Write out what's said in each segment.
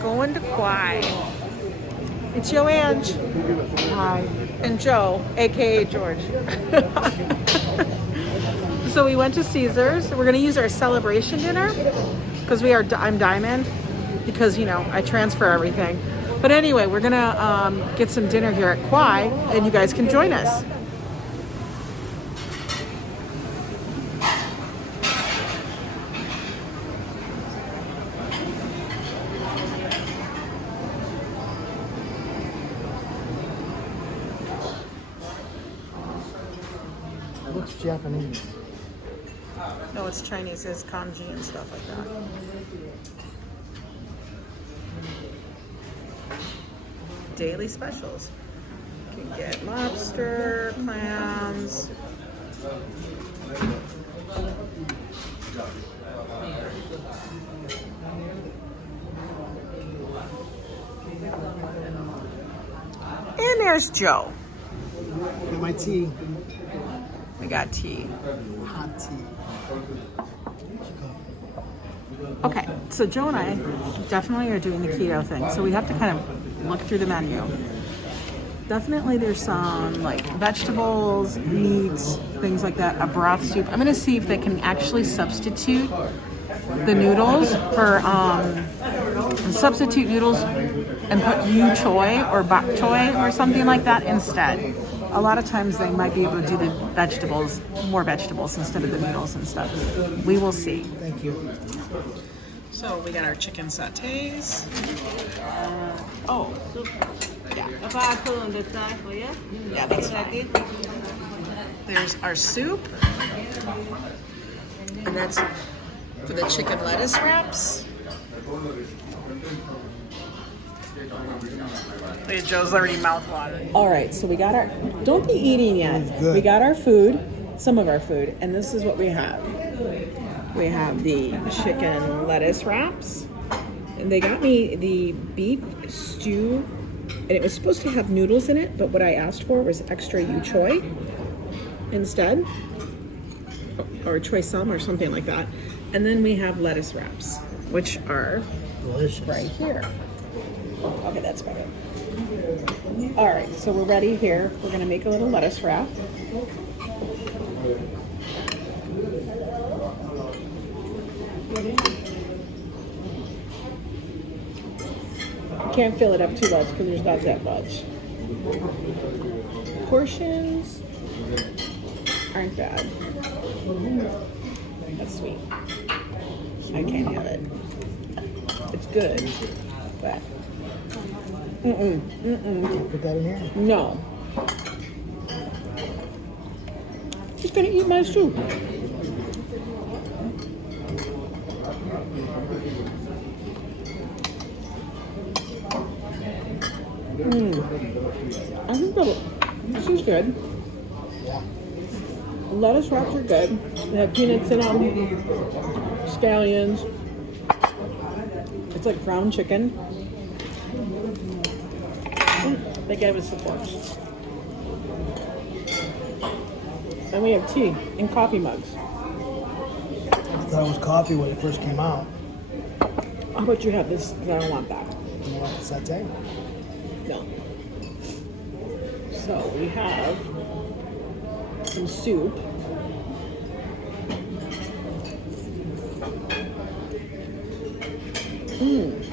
Going to Kwai. It's Yo Ange. Hi. And Joe, aka George. So we went to Caesars. We're gonna use our celebration dinner because I'm Diamond because I transfer everything. But anyway, we're gonna get some dinner here at Kwai, and you guys can join us. It looks Japanese. No, it's Chinese. It's kanji and stuff like that. Daily specials. You can get lobster, clams. And there's Joe. Got my tea. We got tea. Hot tea. Okay, so Joe and I definitely are doing the keto thing, so we have to kind of look through the menu. Definitely there's some like vegetables, meats, things like that, a broth soup. I'm gonna see if they can actually substitute the noodles for substitute noodles and put yu choy or bok choy or something like that instead. A lot of times they might be able to do the vegetables, more vegetables instead of the noodles and stuff. We will see. Thank you. So we got our chicken satays. Yeah, that's fine. There's our soup. And that's for the chicken lettuce wraps. Hey, Joe's already mouth watering. All right, so we got our, don't be eating yet. We got our food, some of our food, and this is what we have. We have the chicken lettuce wraps, and they got me the beef stew, and it was supposed to have noodles in it, but what I asked for was extra yu choy instead, or choy sum or something like that. And then we have lettuce wraps, which are delicious right here. Okay, that's better. All right, so we're ready here. We're gonna make a little lettuce wrap. Can't fill it up too much because there's not that much. Portions aren't bad. That's sweet. I can't have it. It's good, but Put that in here. no. She's gonna eat my soup. I think this is good. Yeah. Lettuce wraps are good. They have peanuts in them, scallions. It's like ground chicken. They gave us support. And we have tea in coffee mugs. I thought it was coffee when it first came out. How about you have this? 'Cause I don't want that. You want the satay? No. So we have some soup.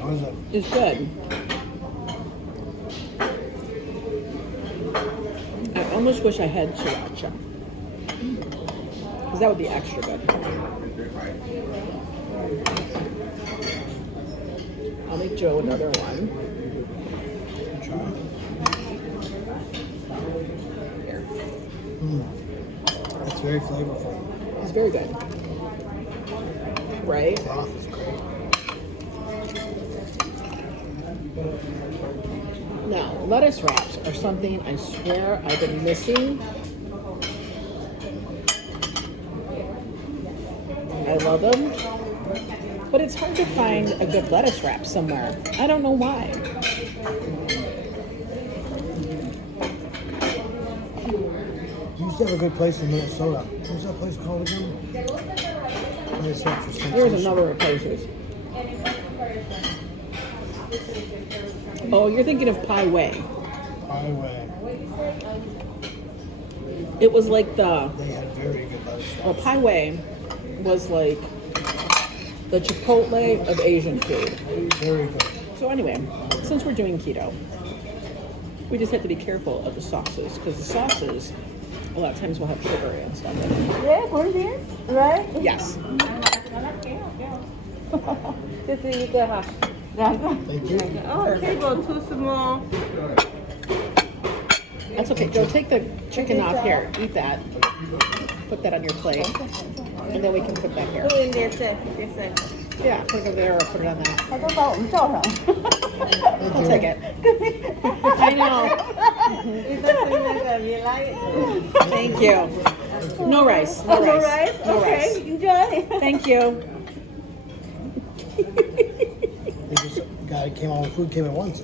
How is it? It's good. I almost wish I had sriracha. Because that would be extra good. I'll make Joe another one. Here. It's very flavorful. It's very good. Right? Broth is great. Now, lettuce wraps are something I swear I've been missing. I love them. But it's hard to find a good lettuce wrap somewhere. I don't know why. You used to have a good place in Minnesota. What was that place called again? There's a number of places. Oh, you're thinking of Pai Wei. Highway. It was like the They had very good lettuce well, wraps. Pai Wei was like the Chipotle of Asian food. Very good. So anyway, since we're doing keto, we just have to be careful of the sauces because the sauces a lot of times will have sugar and stuff in it. Yeah, green beans, right? Yes. 这是一个哈，两个。 Thank you. Oh, table too small. That's okay. Joe, take the chicken off here. Eat that. Put that on your plate. And then we can put that here. Put in there, sir. Yes, sir. Yeah, put it over there or put it on that. 他都把我们叫上。 I'll take it. I know. 你都是那个你来。 Thank you. No rice. No Oh, no rice. rice? No Okay, rice. enjoy. Thank you. They just guy came on with food came at once.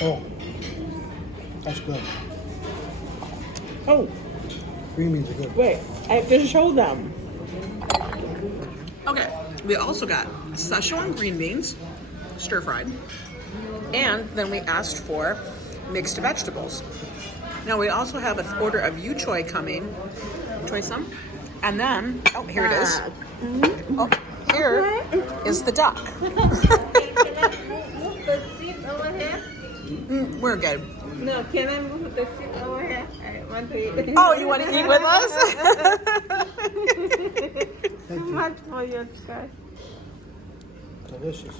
Oh, that's good. Oh, Green beans are good. wait. I have to show them. Okay. We also got Szechuan green beans, stir-fried. And then we asked for mixed vegetables. Now we also have an order of yu choy coming. Choy some. And then, oh, here it is. Oh, here is the duck. Can I move the seat over here? We're good. No, can I move the seat over here? I want to eat. Oh, you want to eat with us? Too much for your guys. Delicious.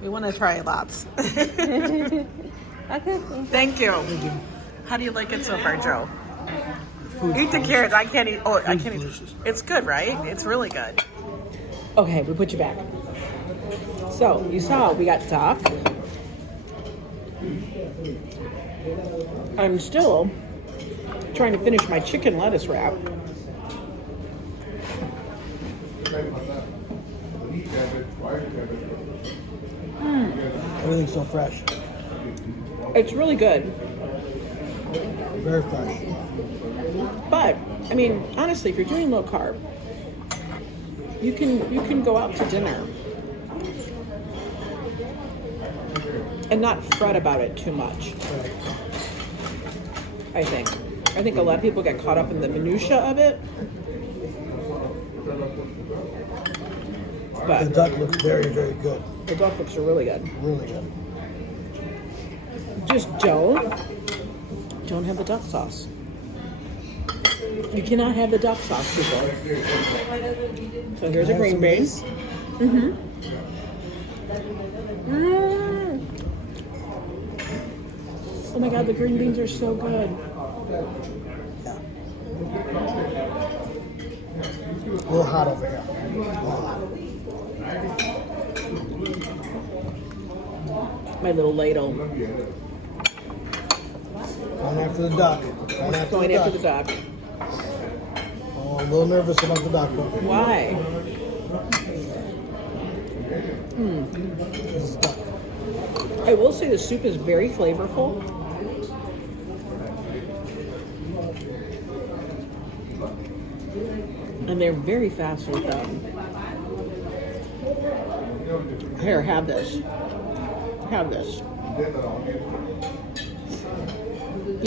We want to try lots. Okay. Thank you. How do you like it so far, Joe? Food's Eat the delicious. carrots. I can't eat. Oh, I Food's can't eat. delicious. It's good, right? It's really good. Okay, we put you back. So you saw we got duck. I'm still trying to finish my chicken lettuce wrap. Everything's so fresh. It's really good. Very fresh. But I mean, honestly, if you're doing low carb, you can go out to dinner and not fret about it too much. Right. I think a lot of people get caught up in the minutia of it. The But duck looks very, very good. the duck looks really good. Really good. Just don't have the duck sauce. You cannot have the duck sauce, people. So here's a Have green some bean. rice? Oh my god, the green beans are so good. Yeah. A little hot over here. A little hot. My little ladle. Going after the duck. Going after Going the after duck. the duck. Oh, a little nervous about the duck. But Why? this is duck. I will say the soup is very flavorful. And they're very fast with them. Here, have this. Have this.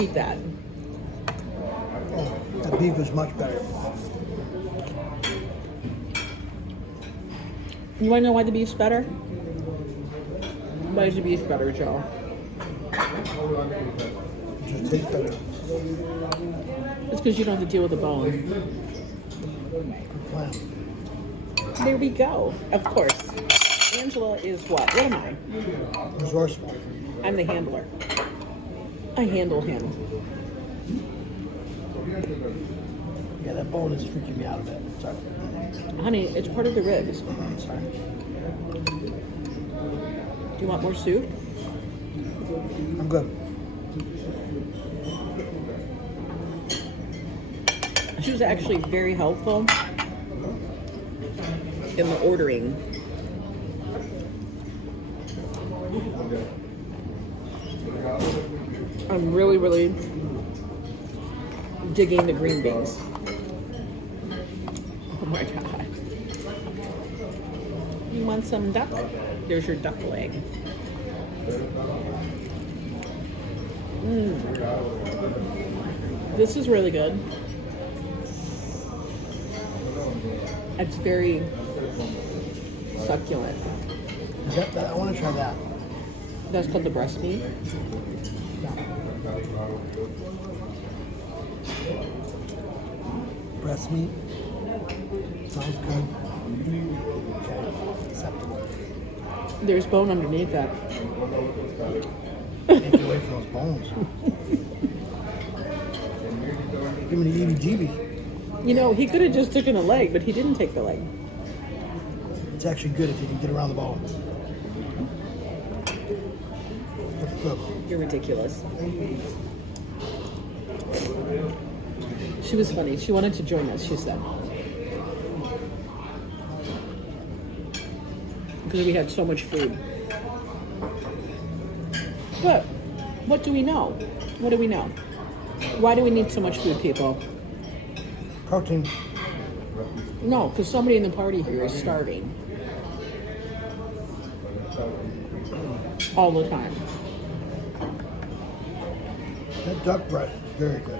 Eat that. Oh, the beef is much better. You want to know why the beef's better? Why is the beef better, Joe? It just tastes better. It's because you don't have to deal with the bone. Good plan. There we go. Of course. Angela is what? What am I? Resourceful. I'm the handler. I handle him. Yeah, that bone is freaking me out a bit. Sorry. Honey, it's part of the ribs. I'm sorry. Do you want more soup? I'm good. She was actually very helpful in the ordering. I'm really, really digging the green beans. Oh my god. You want some duck? There's your duck leg. This is really good. It's very succulent. I want to try that. That's called the breast meat. Breast meat. Sounds good. Okay. Acceptable. There's bone underneath that. Can't get away from those bones. Give me the EBGB. You know, he could have just taken a leg, but he didn't take the leg. It's actually good if you can get around the bone. That's good. You're ridiculous. She was funny. She wanted to join us, she said. Because we had so much food. But what do we know? What do we know? Why do we need so much food, people? Protein. No, because somebody in the party here is starving. All the time. That duck breast is very good.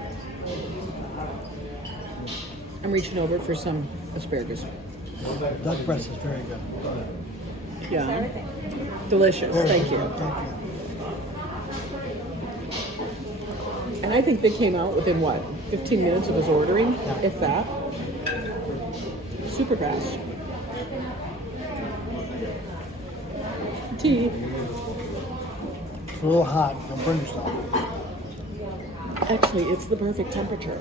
I'm reaching over for some asparagus. Duck breast is very good. Yeah. Delicious. Thank you. Thank you. And I think they came out within what? 15 minutes of us ordering, if that. Super fast. Tea. It's a little hot. Don't burn yourself. Actually, it's the perfect temperature.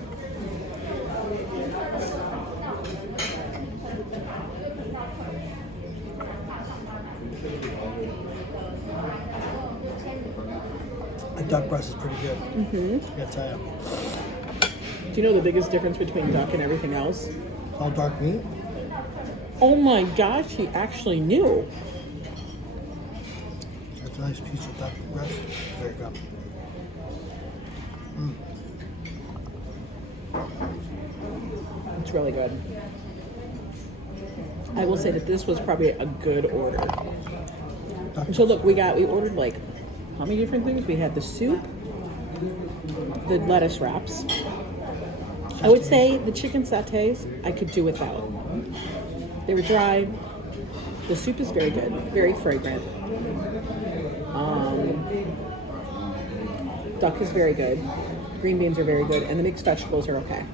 A duck breast is pretty good. I gotta tell you. Do you know the biggest difference between duck and everything else? It's all dark meat. Oh my gosh, he actually knew. That's a nice piece of duck breast. Very good. It's really good. I will say that this was probably a good order. Duck So look, we ordered like, how many different things? We had the soup, the lettuce wraps. I would say the chicken satays I could do without. They were dry. The soup is very good, very fragrant. Duck is very good. Green beans are very good, and the mixed vegetables are okay.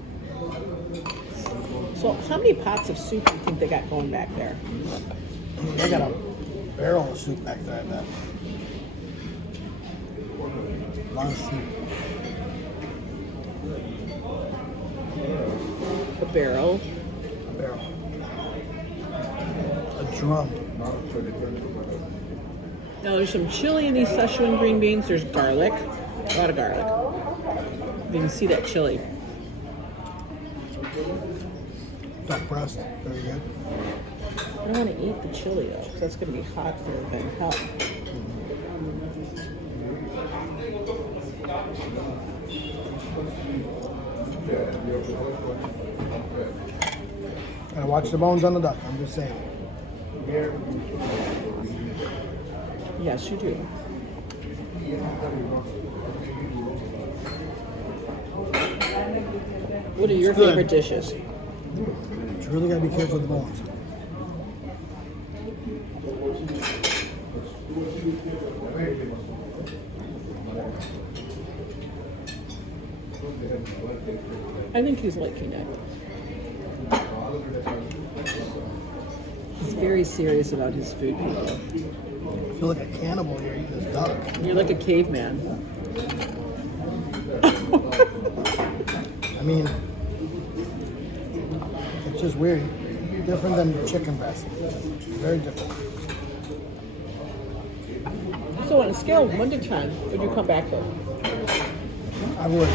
So, how many pots of soup do you think they got going back there? They got a barrel of soup back there, I bet. A lot of soup. A barrel. A barrel. A drum. Now, there's some chili in these Szechuan green beans. There's garlic, a lot of garlic. You can see that chili. Duck breast. Very good. I don't want to eat the chili though, because that's going to be hot for the hell. Gotta watch the bones on the duck. I'm just saying. Yes, you do. What are your It's good. favorite dishes? You really gotta be careful with the bones. I think he's liking it. He's very serious about his food, people. I feel like a cannibal here eating this duck. You're like a caveman. I mean, it's just weird. Different than chicken breast. Very different. So on a scale of 1 to 10, would you come back here? I would.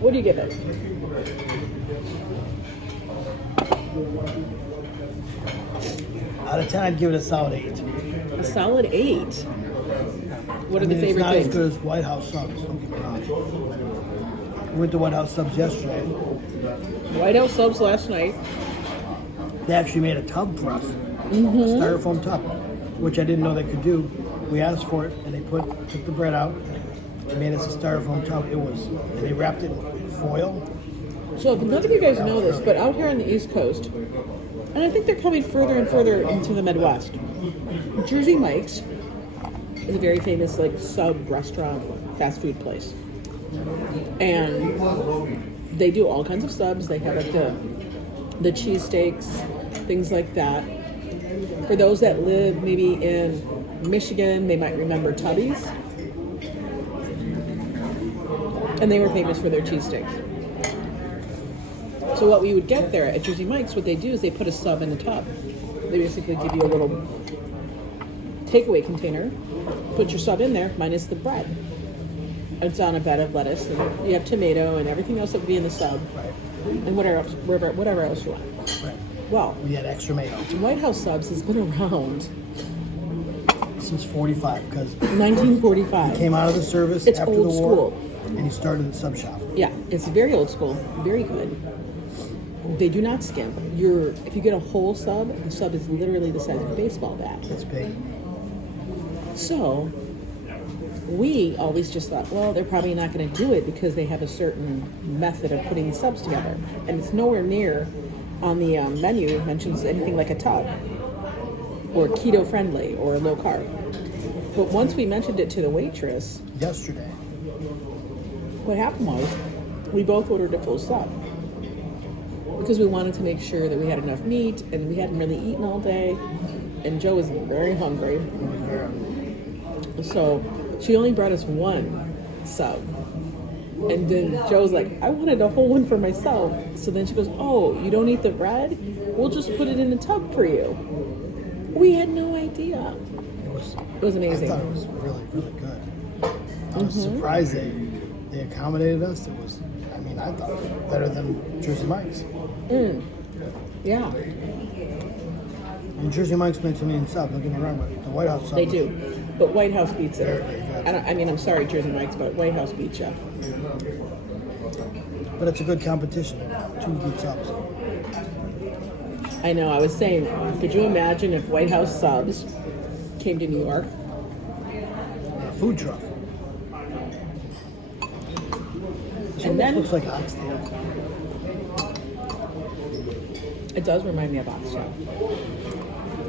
What do you give it? Out of 10, I'd give it a solid 8. A solid 8. What are the It's favorite not things? as good as White House subs. Don't get me wrong. We went to White House subs yesterday. White House subs last night. They actually made a tub for us, a styrofoam tub, which I didn't know they could do. We asked for it, and they took the bread out. They made us a styrofoam tub. And they wrapped it in foil. So none of you guys know this, but out here on the East Coast, and I think they're coming further and further into the Midwest, Jersey Mike's is a very famous like sub restaurant, fast food place. And they do all kinds of subs. They have like the cheesesteaks, things like that. For those that live maybe in Michigan, they might remember Tubby's. And they were famous for their cheesesteaks. So what we would get there at Jersey Mike's, what they do is they put a sub in a tub. They basically give you a little takeaway container, put your sub in there, minus the bread. It's on a bed of lettuce, and you have tomato and everything else that would be in the sub, and whatever else you want. Right. Well, We had extra mayo White House subs has been around since 45 because 1945. he came out of the service It's after old the war, school. and he started the sub shop. Yeah, it's very old school, very good. They do not skimp. If you get a whole sub, the sub is literally the size of a baseball bat. It's big. So we always just thought, well, they're probably not going to do it because they have a certain method of putting the subs together. And it's nowhere near on the menu mentions anything like a tub or keto-friendly or low carb. But once we mentioned it to the waitress, Yesterday, what happened was we both ordered a full sub because we wanted to make sure that we had enough meat and we hadn't really eaten all day. And Joe was very hungry. So she only brought us one sub. And then Joe was like, I wanted a whole one for myself. So then she goes, oh, you don't eat the bread? We'll just put it in a tub for you. We had no idea. It was amazing. I thought it was really, really good. I was surprised they accommodated us. I thought it was better than Jersey Mike's. Yeah, And Jersey Mike's makes a mean sub, don't get me wrong, but the White House sub. they do. But White House beats it. Very good. I'm sorry, Jersey Mike's, but White House beats you. But it's a good competition. 2 good subs. I know, I was saying, could you imagine if White House subs came to New York? A food truck. This And then looks like oxtail. it does remind me of oxtail.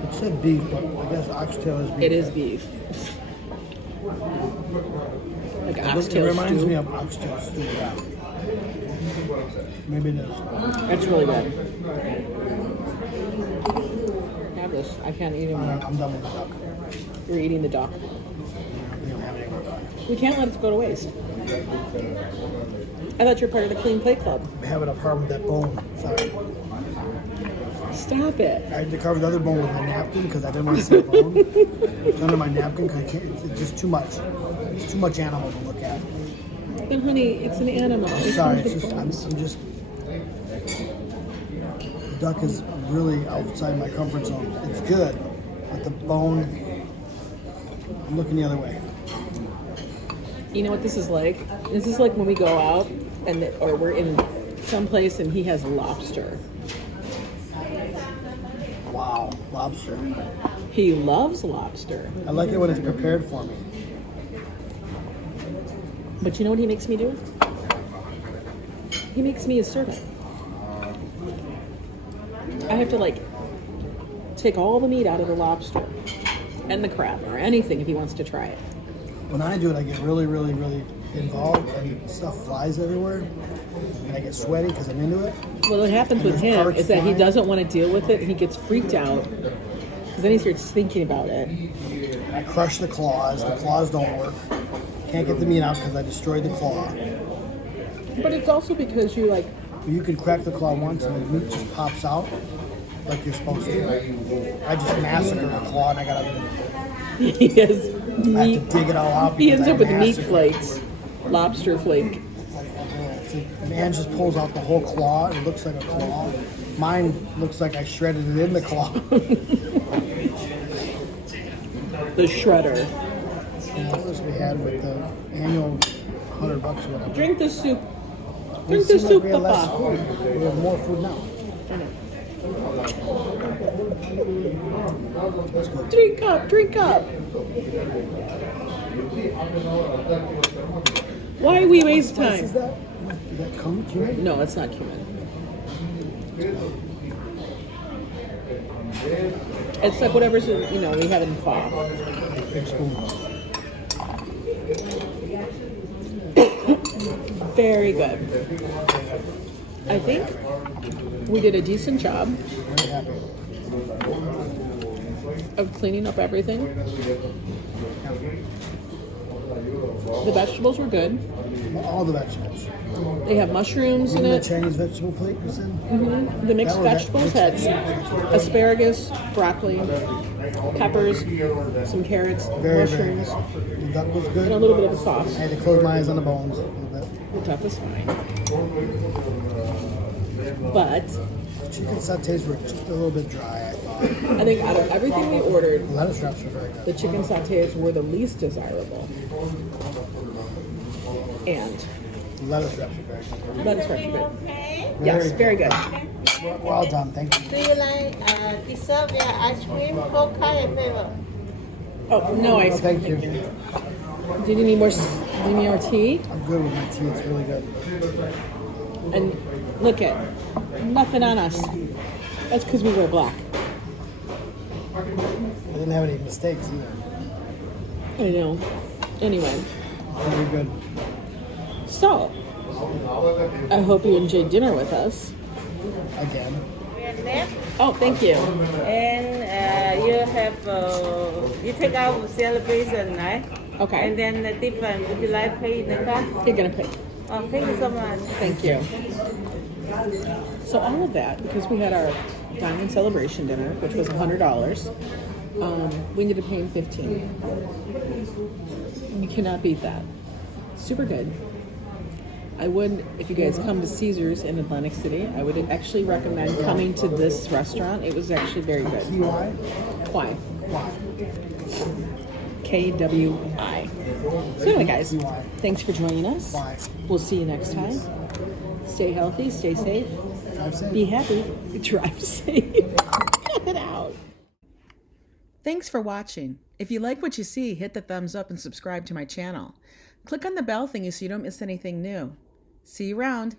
It said beef, but I guess oxtail is beef. It is beef. Like It oxtail reminds stew. me of oxtail stew. Yeah. Maybe it is. That's really good. Have this. I can't eat anymore. I'm done with the duck. You're eating the duck. We don't have any more duck. We can't let it go to waste. I thought you were part of the Clean Plate Club. We have it up hard with that bone. Sorry. Stop it. I had to cover the other bone with my napkin because I didn't want to see the bone. It's under my napkin because I can't. It's just too much. It's too much animal to look at. But honey, it's an animal. It's Sorry, not it's just I'm just. The duck is really outside my comfort zone. It's good, but the bone. I'm looking the other way. You know what this is like? This is like when we go out or we're in someplace and he has lobster. Wow, lobster. He loves lobster. I like it when it's prepared for me. But you know what he makes me do? He makes me a servant. I have to take all the meat out of the lobster and the crab or anything if he wants to try it. When I do it, I get really, really, really involved and stuff flies everywhere. And I get sweaty because I'm into it. Well, what happens And with there's him parts is that he flying. doesn't want to deal with it. He gets freaked out because then he starts thinking about it. I crush the claws. The claws don't work. Can't get the meat out because I destroyed the claw. But it's also because you You can crack the claw once and the meat just pops out like you're supposed to. I just massacred the claw and I got to he has I meat. have to dig it all out. He because ends I up with meat massacred it. flakes, lobster flake. So the man just pulls out the whole claw. It looks like a claw. Mine looks like I shredded it in the claw. The shredder. And what else we had with the annual $100 or whatever. Drink the soup. It Drink the seemed like soup, we had less Papa. food. We have more food now. Drink up, drink up. Why we waste What spice time? is that? Is that cumin? No, it's not cumin. It's like whatever's, we have in pho. Big spoon. Very good. I think we did a decent job Very happy. of cleaning up everything. The vegetables were good. All the vegetables. They have mushrooms in Even the it. Chinese vegetable plate was in. The mixed vegetables had asparagus, broccoli, peppers, some carrots, Very, very mushrooms, good. The duck was and a good. little bit of a sauce. I had to close my eyes on the bones a little bit. The duck was fine. But Chicken satays were just a little bit dry, I thought. I think out of everything we ordered, The lettuce wraps were very good. the chicken sautés were the least desirable. And The lettuce wraps were very good. lettuce wraps were good. Okay. Yes, very good. Well done, thank you. Do you like dessert with ice cream, cold kind flavor? Oh, no ice Oh, cream. thank you. Do you need more tea? I'm good with my tea, it's really good. And look at nothing on us. That's because we wear black. I didn't have any mistakes either. I know. Anyway, Very good. so I hope you enjoyed dinner with us. Again. We are left, Oh, thank you. and you have you take out celebration, right? Okay. And then the different. Would you like pay in the card? You're gonna pay. Oh, thank you so much. Thank you. So all of that, because we had our diamond celebration dinner, which was $100, we ended up paying $15. You cannot beat that. Super good. I would, if you guys come to Caesars in Atlantic City, I would actually recommend coming to this restaurant. It was actually very good. Why? Why? Why? KWI. So anyway, guys, thanks for joining us. Why? We'll see you next time. Stay healthy, stay safe, I've said. be happy, drive safe. Cut it out. Thanks for watching. If you like what you see, hit the thumbs up and subscribe to my channel. Click on the bell thingy so you don't miss anything new. See you around.